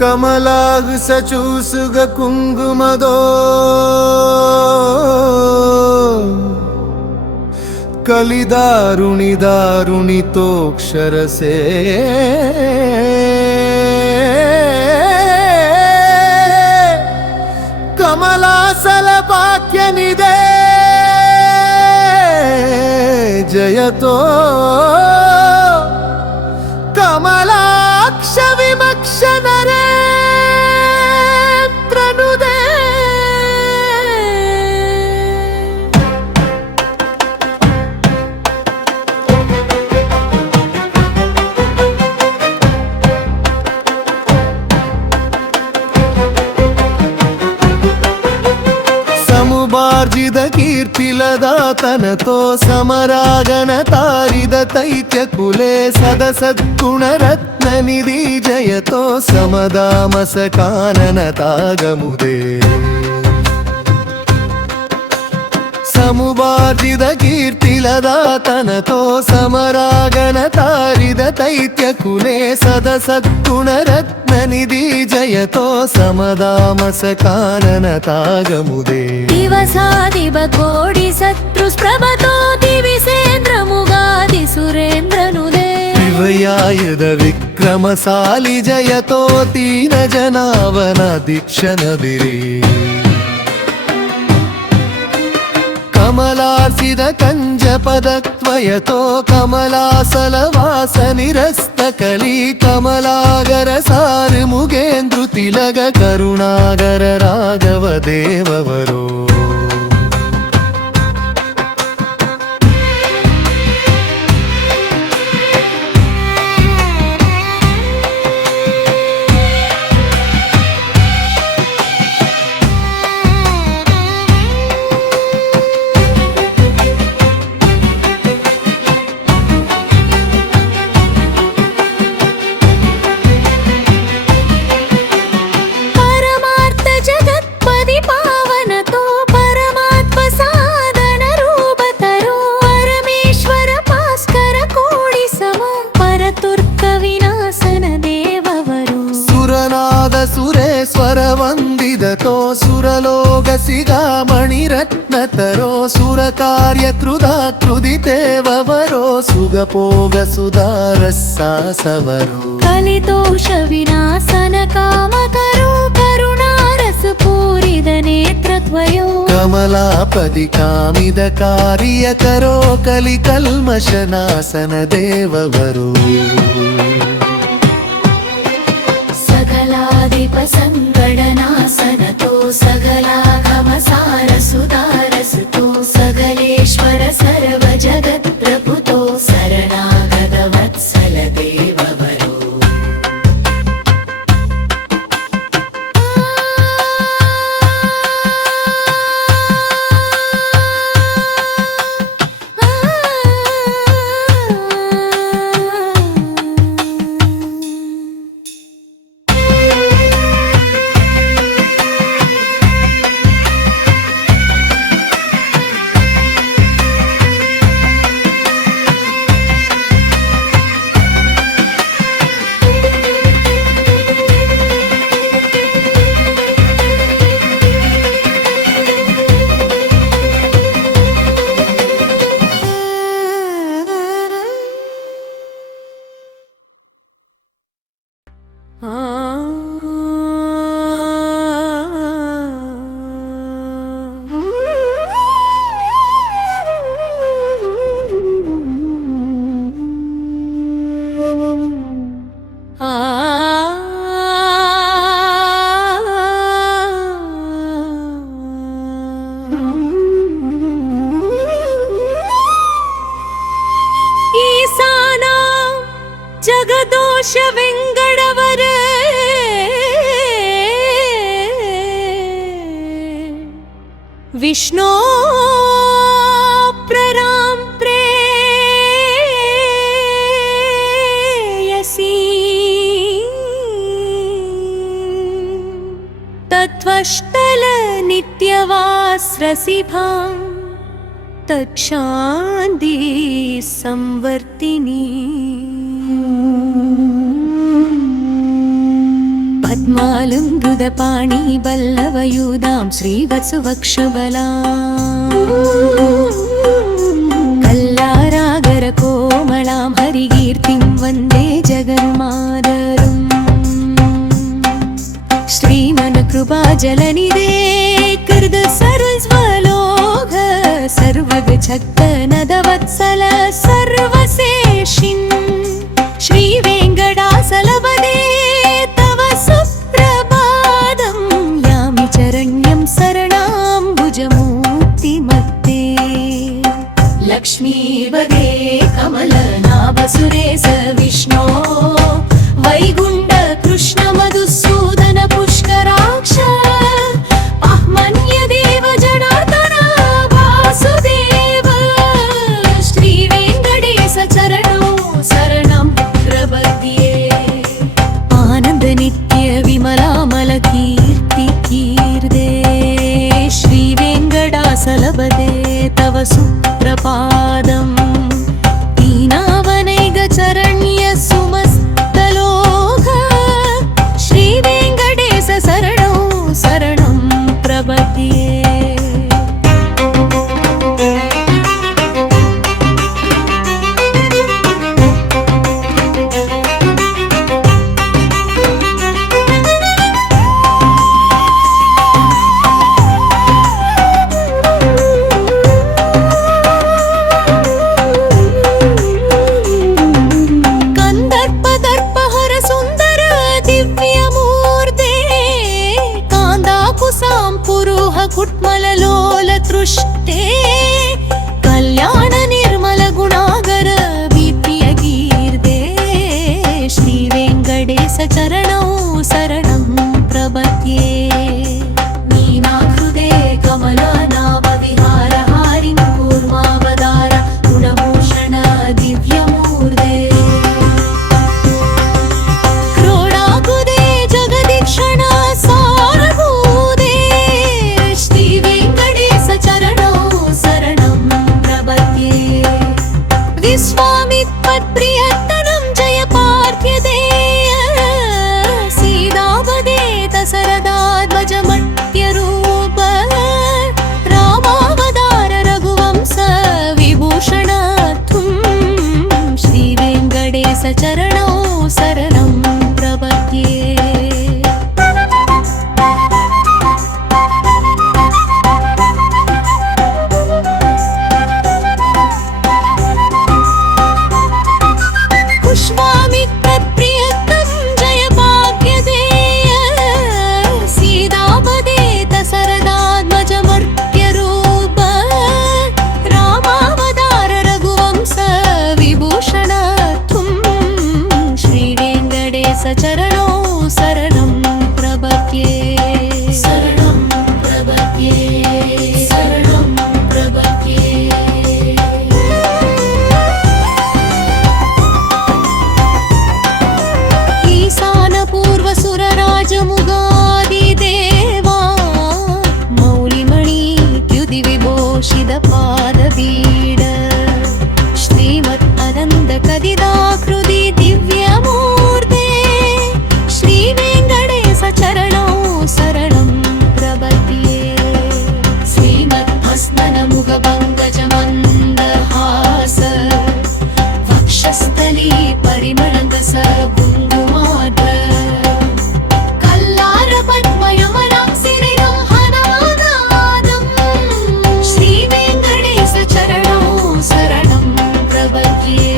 కమలాగు సచూసుగ కుంగుమదో కలిదారుణి దారుణితోక్షరసే కమలాసల వాక్యనిదే జయతో కమలాక్ష విమక్ష నరేంద్రనుదే సముబార్జిత కీర్తిలదాతనతో సమరాగణ తారిద తైత్యకులే సదసద్గుణరత్న నిధి జయతో సమదామస కానన తాగముదే సముబార్జిత కీర్తిలదాతనతో సమరాగణ తారిద తైత్యకులే సదసద్గుణరత్న నిధి జయతో సమదామస కానన తాగముదే దివసాదివ కోడి శత్రుస్ప్రభతో దివిసేంద్రముగాది సురేంద్రనుదే వివయాయుధ విక్రమశాలి జయతో తీన జనావన దీక్షణవిరి కమలాసిద కంజ పదత్వయతో కమలాసల వాస నిరస్తకలి కమలాగర సారు ముగేంద్రు తిలగ కరుణాగర రాఘవ దేవవరో సురేశ్వర వందిదతో సురలోక సిగామణిరత్నతరో సురకార్య కృదాకృదితేవరో సుగపోగ సుధారస్సాసవరో కలితోష వినాశన కామకరో కరుణారస పూరిద నేత్రత్వయో కమలాపది కామిద కార్యకరో కలి కల్మషనాసన దేవవరో సంగడనాసనతో సగలాఘమసార సుధారసుతో సగలేశ్వర సర్వ జగత్ ప్రభుతో శరణాగత వత్సల దేవవరో జగదోష వెంగడవర విష్ణో ప్రరాం ప్రేయసి తత్వష్టల నిత్యవాస్రసిభాం తచ్ఛాంది సంవర్తిని मालुमृदपाणि बल्लवयूदां श्रीवत्सवक्षबला कल्लारागरकोमलां हरिकीर्तिं वन्दे जगन्मातरम् श्रीमन्कृपाजलनिधे कृत सर्वस्वलोक सर्वगच्छक्तनदवत्सल सर्वशेषिन् श्रीवेङ्कटाचलपदे तव सुप्रभातं यामि चरण्यं शरणाम्बुजमूर्तिमत्ते लक्ष्मीपदे कमलनाभसुरेश विष्णो वैकुण्ठ कृष्ण मधुसूदन पुष्कराक्ष पाह्मन्यदेव जनार्दन वासुदेव श्रीवेङ्कटेश चरणौ शरणं प्रपद्ये आनन्द नित्य विमलामल कीर्ति कीर्ते श्रीवेङ्कटाचलपदे तव सुप्रभातम् दीनावनैक चरण्य सुमस्तलोक श्रीवेङ्कटेश शरणौ शरणं प्रपद्ये कुट्मललोलतृष्टे कल्याण निर्मल गुणागर विप्रियकीर्ते श्रीवेङ्कटेश चरणौ शरणं प्रपद्ये मीनाकृते कमलनाभविहारहारिं कूर्मावतार गुणभूषण दिव्यमूर्ते क्रोडाकुदे जगदीक्षण सारभूते चरणौ शरणं प्रपद्ये विश्वामित्प्रियतनं जय पार्थ्यदेय सीतापदे दशरथाध्वजमत्यरूप रामावतार रघुवंश विभूषण त्वं श्रीवेङ्कटेश चरणौ शरणं प्रपद्ये चरणौ शरणं प्रपद्ये शरणं प्रपद्ये शरणं प्रपद्ये ईशानपूर्वसुरराजमुगादिदेवा मौलिमणि द्युतिविभूषितपादपीड श्रीमत् अनन्दकदिदाकृति दिव्यमूर्ते श्रीवेङ्कटेश चरणौ शरणं प्रपद्ये श्रीमत्मस्मनमुखपङ्कजमन्दहास वक्षस्थली परिमलन्दस कुङ्कुमार्ध कल्लारपद्मयमनं सिरिरं हनानादं श्रीवेङ्कटेश चरणौ शरणं प्रपद्ये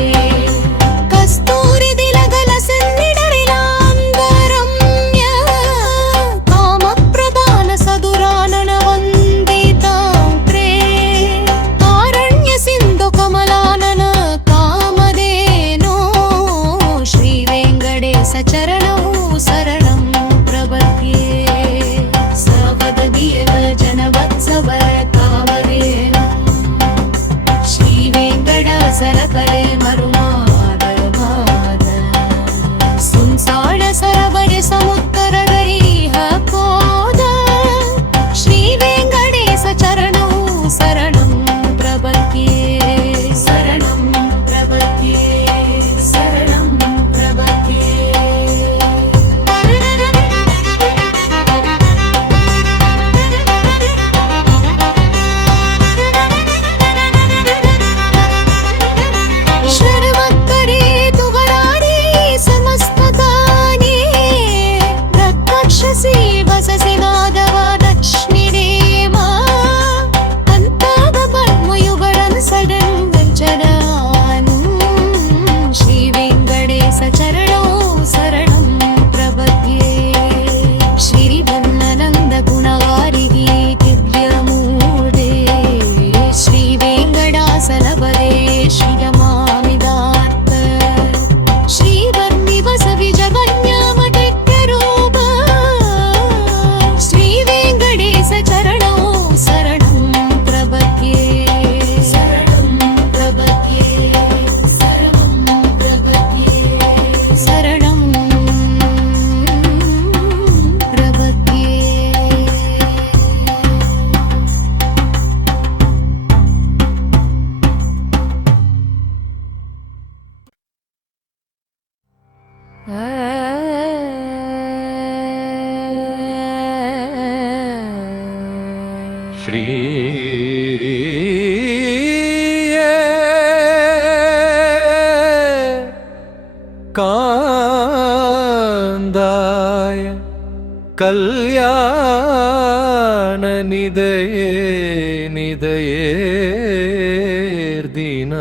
ಕಲ್ಯಾಣ ನಿದಯೇರ್ದಿನ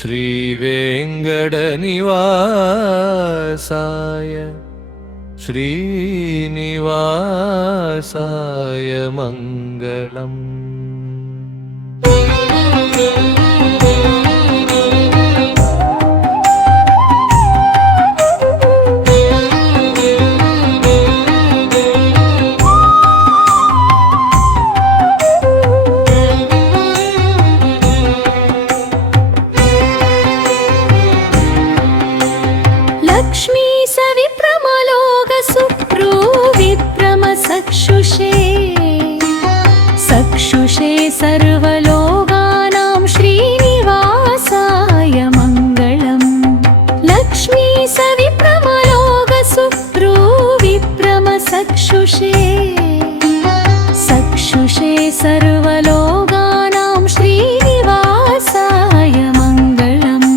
ಶ್ರೀ ವೆಂಕಟ ನಿವಾಸಾಯ ಶ್ರೀನಿವಾಸಾಯ ಮಂಗಳಂ. लक्ष्मी सविप्रमलोक सुप्रो विप्रम सक्षुषे सक्षुषे सर्वलोकानां श्रीनिवासाय मङ्गलम्. लक्ष्मी सविप्रमलोक सुप्रो विप्रम सक्षुषे सक्षुषे सर्वलोकानां श्रीनिवासाय मङ्गलम्.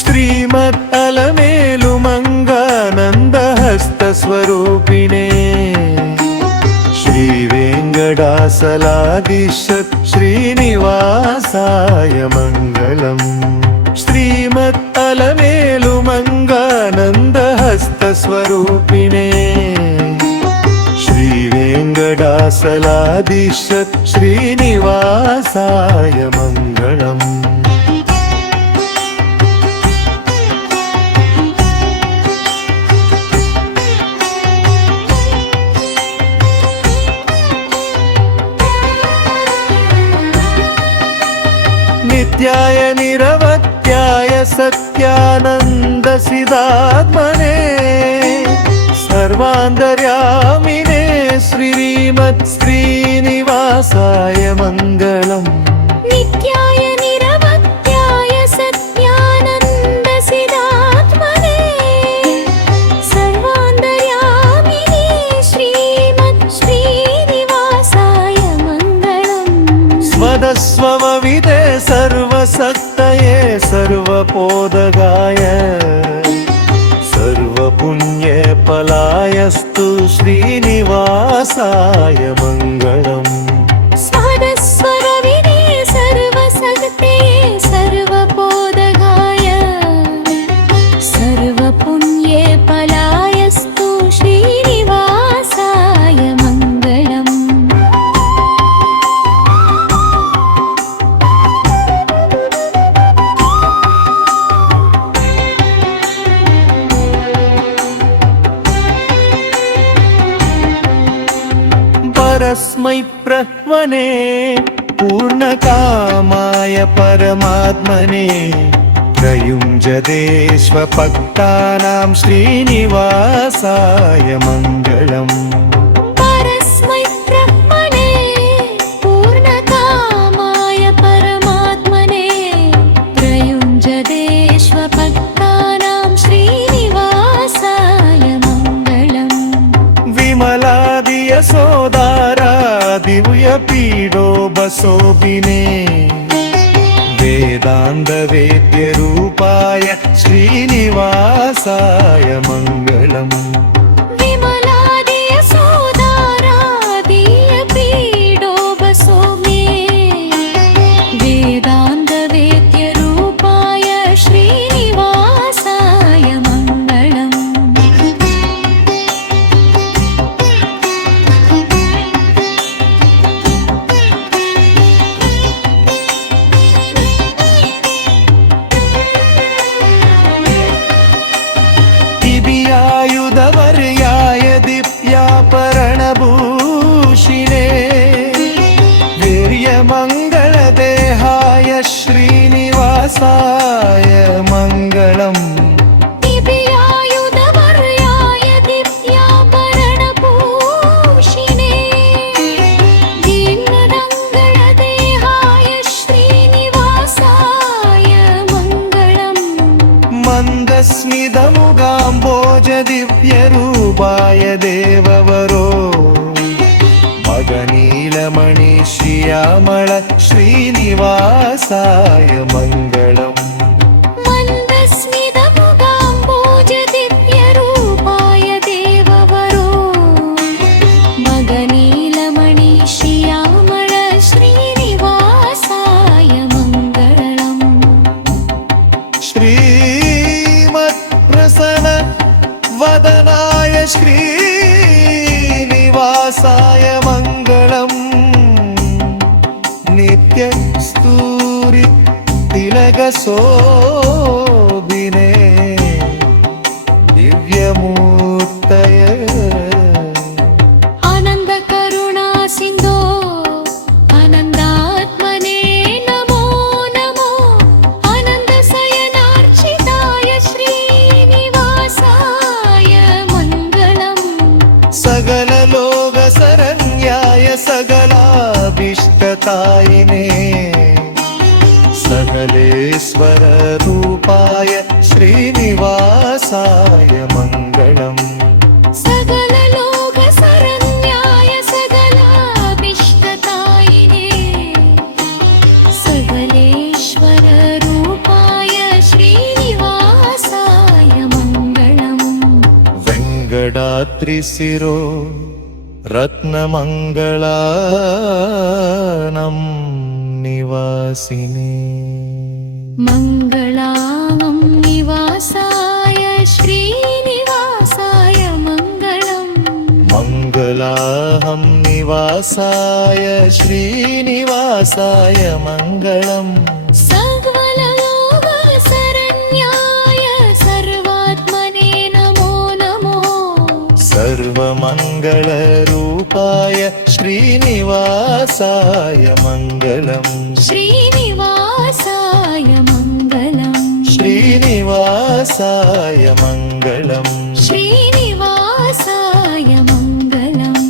ಶ್ರೀಮದ್ ಅಲಮೇಲು ಮಂಗಾನಂದ ಹಸ್ತ ಸ್ವರೂಪಿಣೆ ಶ್ರೀ ವೆಂಕಟಾಚಲಾಧೀಶತ್ ಶ್ರೀನಿವಾಸಾಯ ಮಂಗಳಂ. ಶ್ರೀಮದ್ ಅಲಮೇಲು ಮಂಗಾನಂದ ಹಸ್ತ ಸ್ವರೂಪಿಣೆ ಶ್ರೀ ವೆಂಕಟಾಚಲಾಧೀಶತ್ ಶ್ರೀನಿವಾಸಾಯ ಮಂಗಳಂ. नित्याय निरवत्याय सत्यानंद सिदात्मने सर्वान्तर्यामिने श्रीमत् श्रीनिवासाय मंगलम्. नित्याय निरवत्याय सत्यानन्द सिदात्मने सर्वान्तर्यामिने श्रीमत् श्रीनिवासाय मङ्गलम्. स्वदस्वमविदे सर्वशक्तये सर्वपोदगाय सर्वपुण्ये फलायस्तु श्रीनिवासाय मङ्गलम्. स्वदस्वरविदे सर्वशक्ते सर्वपोदगाय सर्वपुण्ये फलायस्तु श्रीनिवासाय मङ्गलम्. परस्मै प्रह्वने पूर्णकामाय परमात्मने प्रयुञ्जदेष्वभक्तानां श्रीनिवासाय मङ्गलम्. परस्मै ब्रह्मणे पूर्णकामाय परमात्मने प्रयुञ्जदेष्वभक्तानां श्रीनिवासाय मङ्गलम्. विमलादियशोदारा दिव्यपीडो बसोबिने वेदान्तवेद्यरूपाय श्रीनिवासाय मङ्गलम्. विमलादियशोदारादियपीडो बसो मे वेदान्तवेद्यरूपाय श्रीनिवासाय मङ्गलम्. दिव्यायुधवर्याय दिव्यापरणभूषिणे वीर्यमङ्गलदेहाय श्रीनिवासाय मङ्गलम्. दिव्यायुधवर्याय दिव्याभरणभूषिणे दीर्घमङ्गलदेहाय श्रीनिवासाय मङ्गलम्. मन्दस्मितमुगाम्बोज दिव्यरूपाय देववरो मगनीलमणि श्यामळ श्रीनिवासाय मङ्गलम्. मन्दस्मितमुगाम्बोज दिव्यरूपाय शोभिने दिव्यमूर्तय आनंद करुणा सिंधो आनंदात्मने नमो नमो आनंद शयनार्चिताय श्रीनिवासाय मंगलम् सकल लोक शरण्याय सकलाभीष्टतायिने सकलेश्वर रूपाय श्रीनिवासाय मंगलम् सकल लोक शरण्याय सकलाभीष्टतायिने सकलेश्वर रूपाय श्रीनिवासाय मंगलम् वेङ्कटाद्रिशिरो रत्नमङ्गलानं निवासिने मङ्गलां निवासाय श्रीनिवासाय मङ्गलम् मङ्गलाहं निवासाय श्रीनिवासाय मङ्गलम् सकललोकशरण्याय सर्वात्मने नमो नमो सर्वमङ्गलरूपाय श्रीनिवासाय मङ्गलम् श्रीनिवासाय मङ्गलम् श्रीनिवासाय मङ्गलम् श्रीनिवासाय मङ्गलम्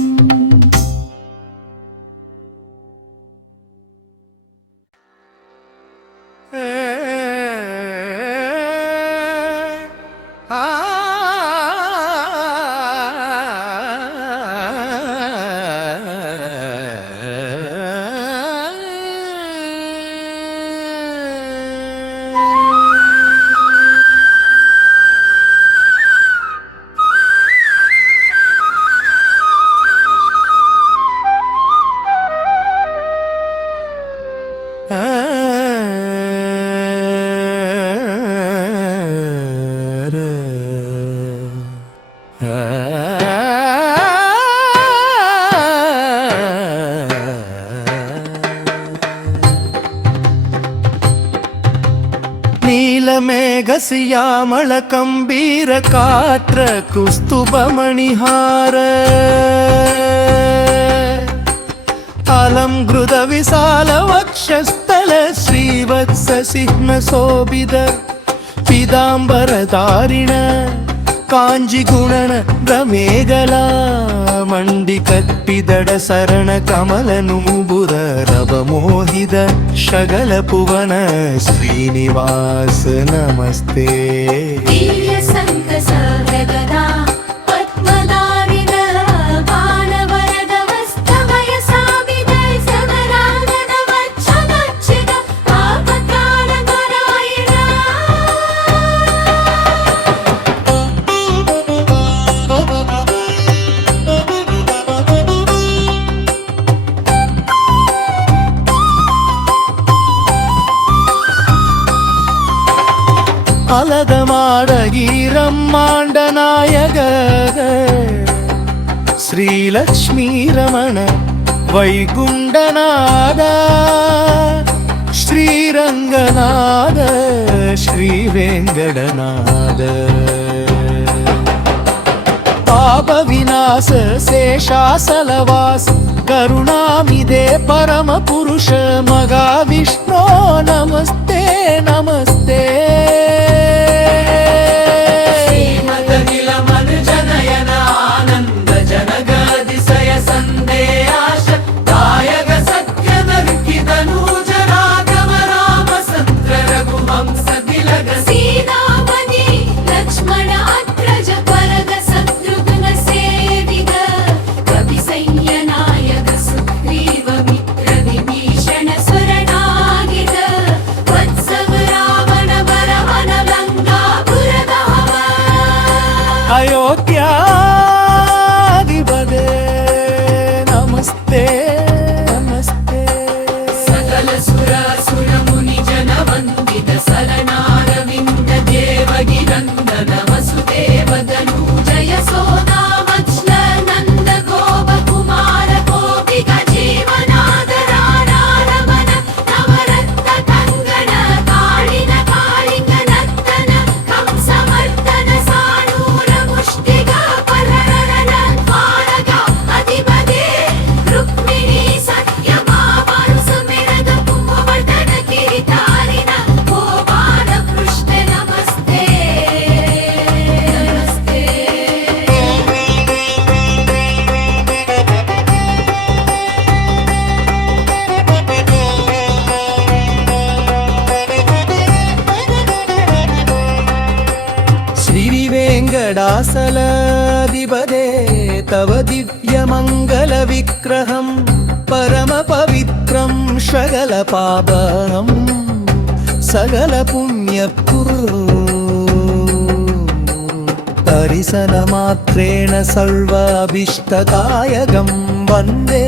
नीलमेघश्यामल कम्बीर कात्र कुस्तुभमणिहार अलङ्कृत विशाल वक्षस्थल श्रीवत्स सिंह शोभित पीताम्बरधारिण कांजी गुणन रमेगला मंडी कट्टिदड शरण कमल नूबुर रव मोहित शगल पुवन श्रीनिवास नमस्ते दिव्य संकस गदा पद्मधारिण बाणवरद वस्तमय साविद समरागद वच्छगच्छिद आपत्काल नारायण अलदमाडगीरम्माण्ड नायक श्रीलक्ष्मी रमण वैकुण्ठनाद श्रीरङ्गनाद श्रीवेङ्कटनाद पाप विनाश शेषासलवास करुणामिदे परम पुरुष मगा विष्णो नमस्ते नमस्ते श्रीमदनिलमनुजनयन आनन्द जनगदिशय सन्देहाश दायक सत्यदर्किदनूजरागम रामचन्द्र रघुवंश तिलक सीतापति लक्ष्मण अग्रज वरद शत्रुघ्न सेवित कपि संयनायक सुग्रीव मित्र विभीषण सुरनागित वत्सव रावण वरवन लङ्कापुरधाम अयोध्याधिपते नमस्ते नमस्ते सकल सुर असुर मुनि जन वन्दित शरणारविन्द देवगिरन्दन वसुदेव तनूजय सोदा वत्सल नन्द गोप कुमार गोपिक जीवनादरा रमण नवरत्न कङ्गण काळिन वेङ्कटासलाधिपदे तव दिव्यमङ्गलविग्रहं परमपवित्रं सकलपापहं सकलपुण्यकुरु दर्शनमात्रेण सर्वाभीष्टदायकं वन्दे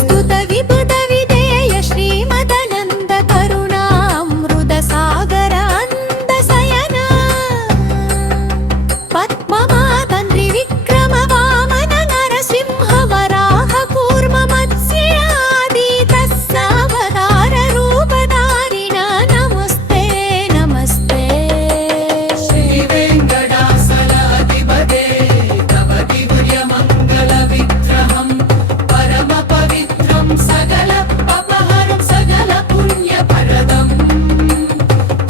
स्तुत विबुध विधेय श्रीमदनन्द करुणामृत सागर अंदशयन पद्ममातन् विक्रम वामन नरसिंह वराह कूर्म मत्स्यादि तस्सावतार रूपधारिण नमस्ते नमस्ते శ్రీ వెంకటాచలాధిపదే తవ దివ్యమంగళ విగ్రహం పరమ పవిత్రం సకల అపహరం సకల పుణ్యపరదం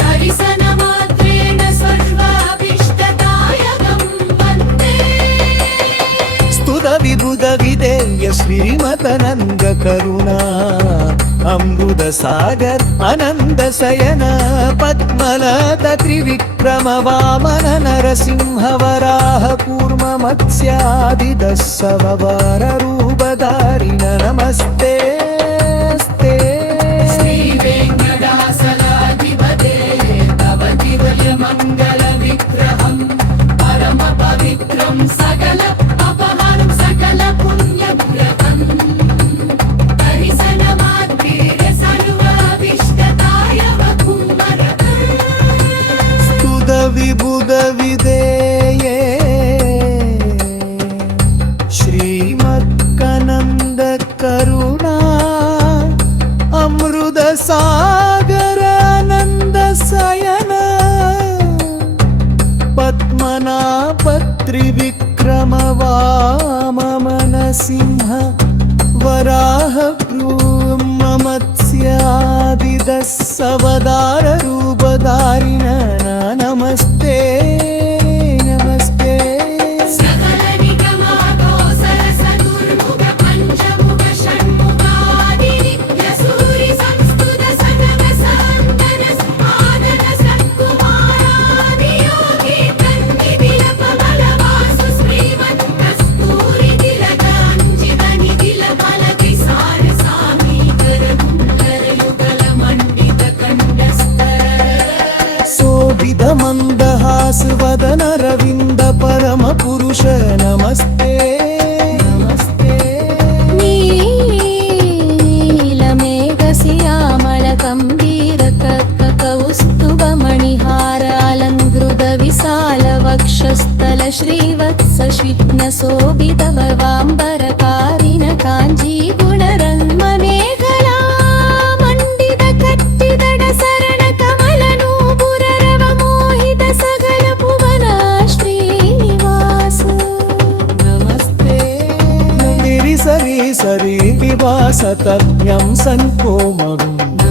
దర్శనమాత్రేణ సర్వాభీష్టదాయకం వందే स्तुत विबुध विधेय श्रीमदनन्द करुणा अमृत सागर आनंद शयन पद्मलत त्रिविक्रम वामन नरसिंह वराह कूर्म मत्स्यादि दशवतार रूपधारिण नमस्ते శ్రీ వెంకటాచలాధిపదే తవ దివ్యమంగళ విగ్రహం పరమ పవిత్రం సకల అపహరం సకల పుణ్యప్రదం దర్శనమాత్రేణ సర్వాభీష్టదాయకం వరదం स्तुत विबुध विधेये श्रीमत्कनन्द करुणा अमृत सागर आनंद शयन पद्मनाभत्रिविक्रम वामन सिंह वराह कूर्म मत्स्यादि दशवतार रूपधारिण नमस्ते नमस्ते సకల నిగమాగో సరస దుర్ముఖ పంచముఖ షణ్ముఖాది నిత్య సూరి సంస్తుత సకల సాంతన ఆదన సత్కుమారాది యోగి తన్ని విలప బలవాసు శ్రీమన్ కస్తూరి తిలకాంచిత నిఖిల ఫలకి సార సామీకర కుండర యుగల మండిత కండస్తర शोभित मंदहास वदन रविंद परम पुरुष नमस्ते नमस्ते नीलमेघश्यामल गम्भीर कौस्तुभ मणिहार अलङ्कृत विशाल वक्षस्थल श्रीवत्स विघ्न शोभित भवाम्बरकारिण काञ्जी गुणरन्ममेखला मण्डित कट्टिदड शरण कमल नूपुर रव मोहित सकल भुवन श्रीनिवास नमस्ते गिरि सरि सरि विवासतज्ञं संकोमगुं